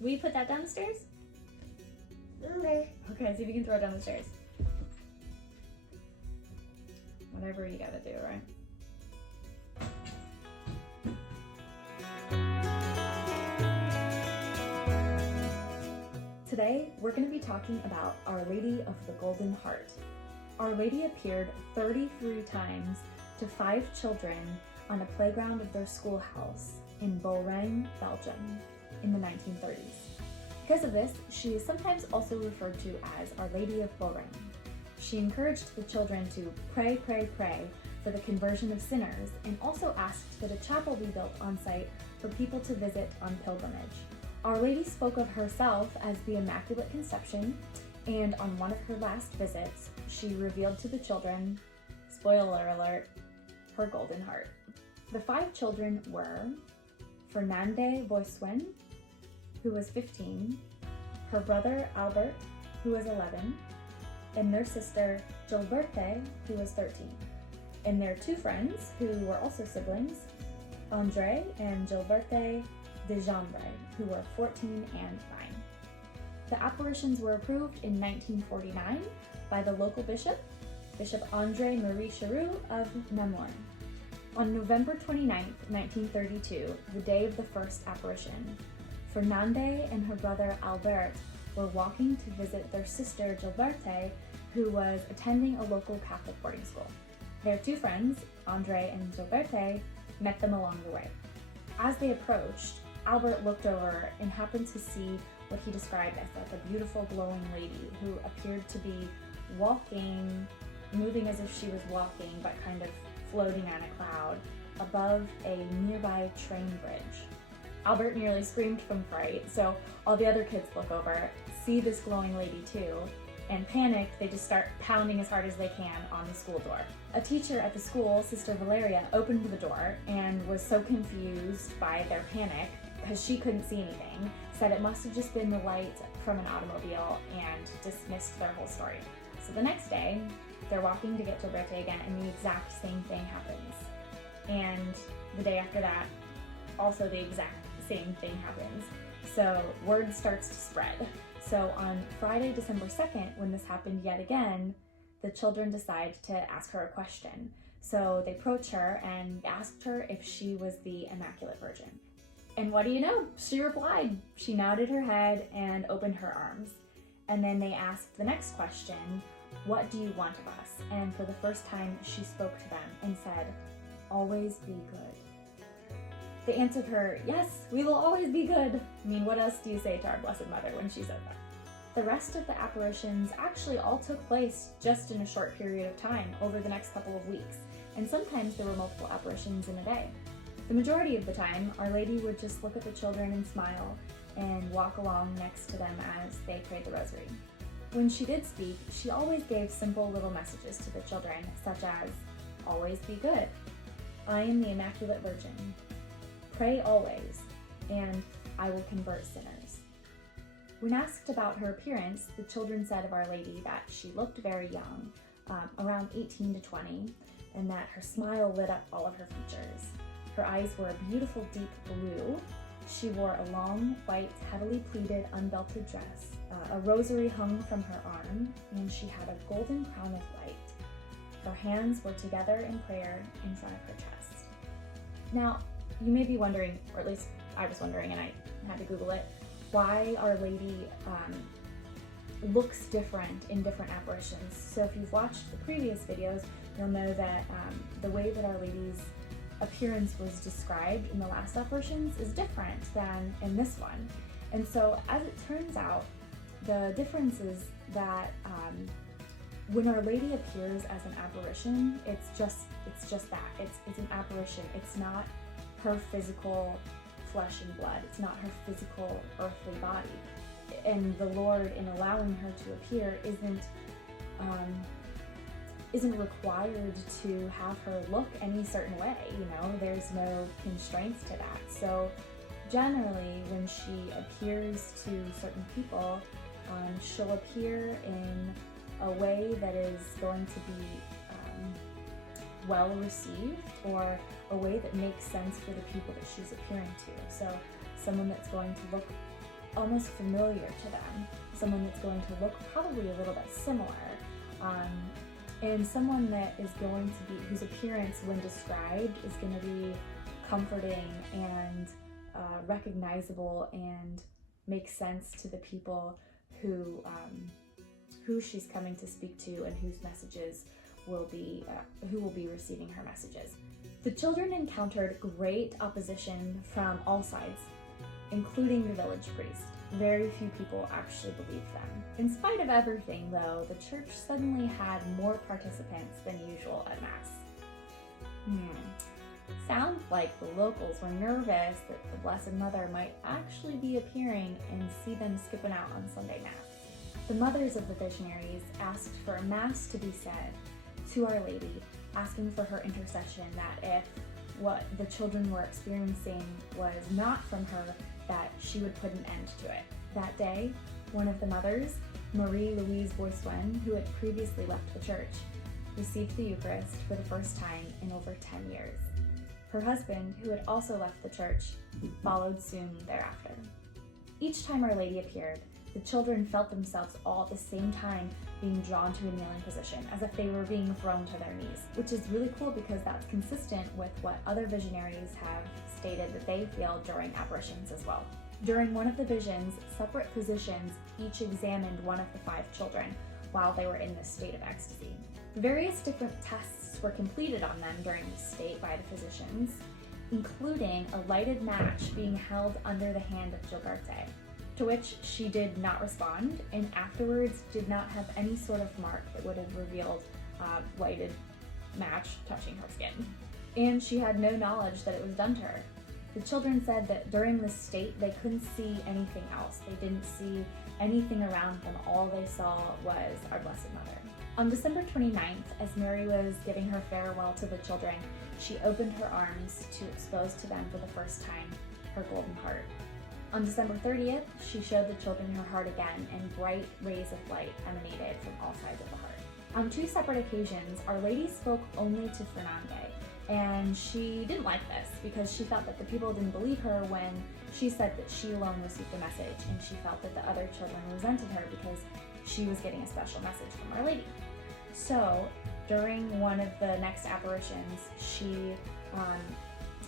Will you put that down the stairs? Okay. Okay, see if you can throw it down the stairs. Whatever you gotta do, right? Today, we're going to be talking about Our Lady of the Golden Heart. Our Lady appeared 33 times to 5 children on a playground of their schoolhouse in Bourg, Belgium in the 1930s. Because of this, she is sometimes also referred to as Our Lady of Bourg. She encouraged the children to pray, pray, pray for the conversion of sinners, and also asked that a chapel be built on site for people to visit on pilgrimage. Our Lady spoke of herself as the Immaculate Conception, and on one of her last visits, she revealed to the children, spoiler alert, her golden heart. The 5 children were Fernande Boissuin, who was 15, her brother Albert, who was 11, and their sister Gilberte, who was 13, and their 2 friends, who were also siblings, André and Gilberte de Gendre, who were 14 and 9. The apparitions were approved in 1949 by the local bishop, Bishop André Marie Charoux of Namur. On November 29, 1932, the day of the first apparition, Fernande and her brother Albert were walking to visit their sister Gilberte, who was attending a local Catholic boarding school. Their 2 friends, André and Gilberte, met them along the way. As they approached, Albert looked over and happened to see what he described as like a beautiful glowing lady who appeared to be walking, moving as if she was walking, but kind of floating on a cloud above a nearby train bridge. Albert nearly screamed from fright, so all the other kids look over, see this glowing lady too, and panicked, they just start pounding as hard as they can on the school door. A teacher at the school, Sister Valeria, opened the door and was so confused by their panic because she couldn't see anything, said it must have just been the light from an automobile, and dismissed their whole story. So the next day, they're walking to get to Brete again, and the exact same thing happens. And the day after that, also the exact same thing happens. So word starts to spread. So on Friday, December 2nd, when this happened yet again, the children decide to ask her a question. So they approached her and asked her if she was the Immaculate Virgin. And what do you know? She replied. She nodded her head and opened her arms. And then they asked the next question, "What do you want of us?" And for the first time, she spoke to them and said, "Always be good." They answered her, "Yes, we will always be good." I mean, what else do you say to our Blessed Mother when she said that? The rest of the apparitions actually all took place just in a short period of time over the next couple of weeks, and sometimes there were multiple apparitions in a day. The majority of the time, Our Lady would just look at the children and smile and walk along next to them as they prayed the rosary. When she did speak, she always gave simple little messages to the children, such as, "Always be good," "I am the Immaculate Virgin," "Pray always," and "I will convert sinners." When asked about her appearance, the children said of Our Lady that she looked very young, around 18 to 20, and that her smile lit up all of her features. Her eyes were a beautiful deep blue. She wore a long, white, heavily pleated, unbelted dress. A rosary hung from her arm, and she had a golden crown of light. Her hands were together in prayer in front of her chest. Now, you may be wondering, or at least I was wondering, and I had to Google it, why Our Lady looks different in different apparitions. So if you've watched the previous videos, you'll know that the way that Our Lady's appearance was described in the last apparitions is different than in this one. And so as it turns out, the difference is that when Our Lady appears as an apparition, it's just that. It's an apparition. It's not her physical flesh and blood. It's not her physical earthly body. And the Lord, in allowing her to appear, isn't required to have her look any certain way, there's no constraints to that. So generally, when she appears to certain people, she'll appear in a way that is going to be well received, or a way that makes sense for the people that she's appearing to. So someone that's going to look almost familiar to them, someone that's going to look probably a little bit similar, and someone that is going to be, whose appearance when described is going to be comforting and recognizable and make sense to the people who she's coming to speak to and whose messages will be, who will be receiving her messages. The children encountered great opposition from all sides, including the village priest. Very few people actually believed them. In spite of everything, though, the church suddenly had more participants than usual at Mass. Sounds like the locals were nervous that the Blessed Mother might actually be appearing and see them skipping out on Sunday Mass. The mothers of the visionaries asked for a Mass to be said to Our Lady, asking for her intercession that if what the children were experiencing was not from her, that she would put an end to it. That day, one of the mothers, Marie-Louise Boissoin, who had previously left the church, received the Eucharist for the first time in over 10 years. Her husband, who had also left the church, followed soon thereafter. Each time Our Lady appeared, the children felt themselves all at the same time being drawn to a kneeling position, as if they were being thrown to their knees, which is really cool because that's consistent with what other visionaries have stated that they feel during apparitions as well. During one of the visions, separate physicians each examined one of the 5 children while they were in this state of ecstasy. Various different tests were completed on them during this state by the physicians, including a lighted match being held under the hand of Gilberte, to which she did not respond, and afterwards did not have any sort of mark that would have revealed lighted match touching her skin. And she had no knowledge that it was done to her. The children said that during this state they couldn't see anything else. They didn't see anything around them. All they saw was Our Blessed Mother. On December 29th, as Mary was giving her farewell to the children, she opened her arms to expose to them for the first time her golden heart. On December 30th, she showed the children her heart again, and bright rays of light emanated from all sides of the heart. On 2 separate occasions, Our Lady spoke only to Fernande, and she didn't like this because she thought that the people didn't believe her when she said that she alone received the message, and she felt that the other children resented her because she was getting a special message from Our Lady. So, during one of the next apparitions, she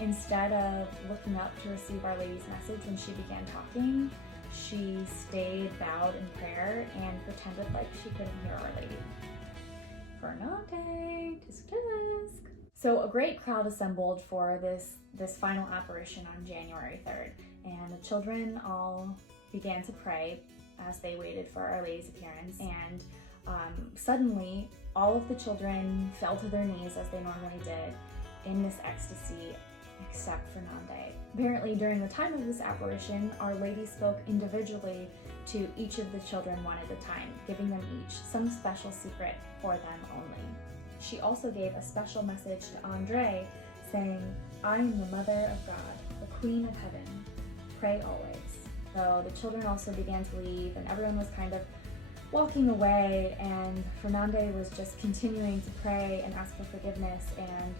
instead of looking up to receive Our Lady's message when she began talking, she stayed bowed in prayer and pretended like she couldn't hear Our Lady. Fernande, tisk tisk. So a great crowd assembled for this final apparition on January 3rd, and the children all began to pray as they waited for Our Lady's appearance, and suddenly all of the children fell to their knees as they normally did in this ecstasy, except Fernande. Apparently, during the time of this apparition, Our Lady spoke individually to each of the children one at a time, giving them each some special secret for them only. She also gave a special message to Andre, saying, "I am the Mother of God, the Queen of Heaven. Pray always." So the children also began to leave, and everyone was kind of walking away, and Fernande was just continuing to pray and ask for forgiveness and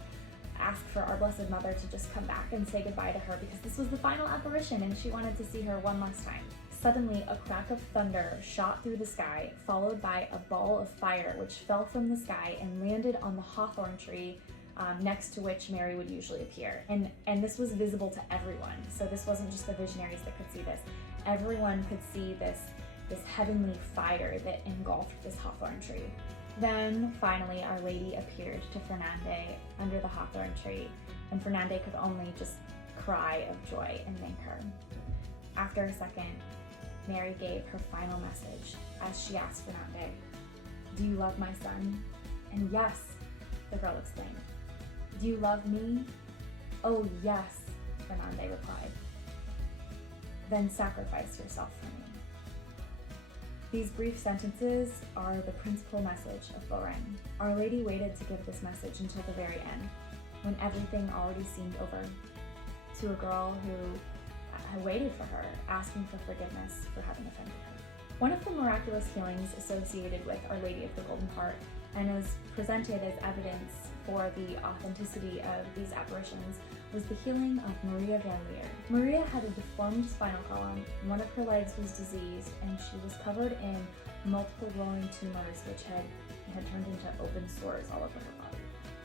ask for Our Blessed Mother to just come back and say goodbye to her, because this was the final apparition and she wanted to see her one last time. Suddenly, a crack of thunder shot through the sky, followed by a ball of fire which fell from the sky and landed on the hawthorn tree next to which Mary would usually appear. And this was visible to everyone, so this wasn't just the visionaries that could see this. Everyone could see this heavenly fire that engulfed this hawthorn tree. Then, finally, Our Lady appeared to Fernande under the hawthorn tree, and Fernande could only just cry of joy and thank her. After a second, Mary gave her final message as she asked Fernande, "Do you love my son?" "And yes," the girl exclaimed. "Do you love me?" "Oh, yes," Fernande replied. "Then sacrifice yourself for me." These brief sentences are the principal message of Lorraine. Our Lady waited to give this message until the very end, when everything already seemed over, to a girl who had waited for her, asking for forgiveness for having offended her. One of the miraculous healings associated with Our Lady of the Golden Heart, and is presented as evidence for the authenticity of these apparitions, was the healing of Maria van Leer. Maria had a deformed spinal column, one of her legs was diseased, and she was covered in multiple glowing tumors which had turned into open sores all over her body.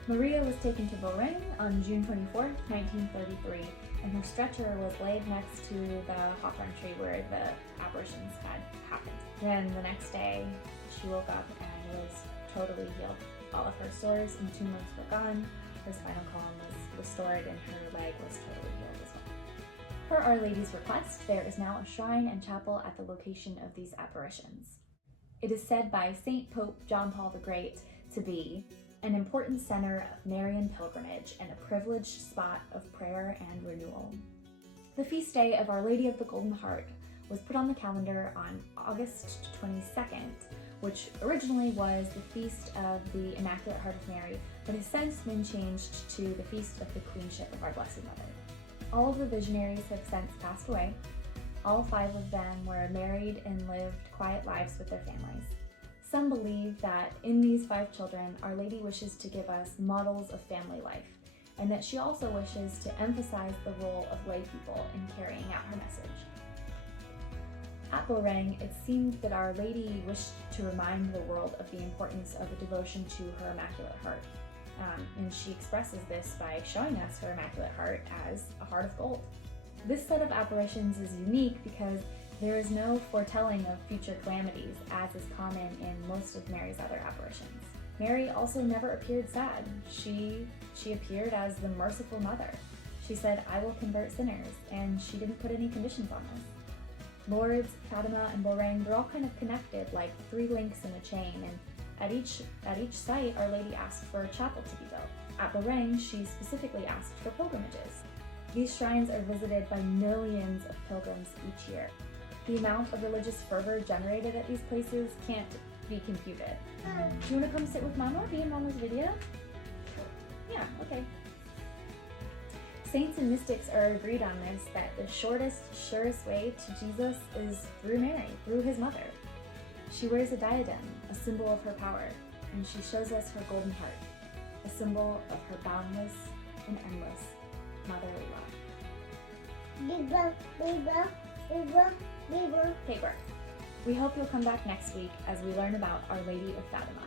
Maria was taken to Beauraing on June 24, 1933, and her stretcher was laid next to the hawthorn tree where the apparitions had happened. Then the next day, she woke up and was totally healed. All of her sores and tumors were gone, her spinal column was restored, and her leg was totally healed as well. Per Our Lady's request, there is now a shrine and chapel at the location of these apparitions. It is said by St. Pope John Paul the Great to be an important center of Marian pilgrimage and a privileged spot of prayer and renewal. The feast day of Our Lady of the Golden Heart was put on the calendar on August 22nd, which originally was the Feast of the Immaculate Heart of Mary, but has since been changed to the Feast of the Queenship of Our Blessed Mother. All of the visionaries have since passed away. All 5 of them were married and lived quiet lives with their families. Some believe that in these 5 children, Our Lady wishes to give us models of family life, and that she also wishes to emphasize the role of lay people in carrying out her message. At Beauraing, it seemed that Our Lady wished to remind the world of the importance of a devotion to her Immaculate Heart. And she expresses this by showing us her Immaculate Heart as a heart of gold. This set of apparitions is unique because there is no foretelling of future calamities, as is common in most of Mary's other apparitions. Mary also never appeared sad. She appeared as the merciful mother. She said, "I will convert sinners," and she didn't put any conditions on this. Lourdes, Fatima, and Beauraing, they're all kind of connected, like 3 links in a chain, and at each site, Our Lady asked for a chapel to be built. At Beauraing, she specifically asked for pilgrimages. These shrines are visited by millions of pilgrims each year. The amount of religious fervor generated at these places can't be computed. Do you want to come sit with Mama? Be in Mama's video? Yeah, okay. Saints and mystics are agreed on this, that the shortest, surest way to Jesus is through Mary, through his mother. She wears a diadem, a symbol of her power, and she shows us her golden heart, a symbol of her boundless and endless motherly love. Paper. We hope you'll come back next week as we learn about Our Lady of Fatima.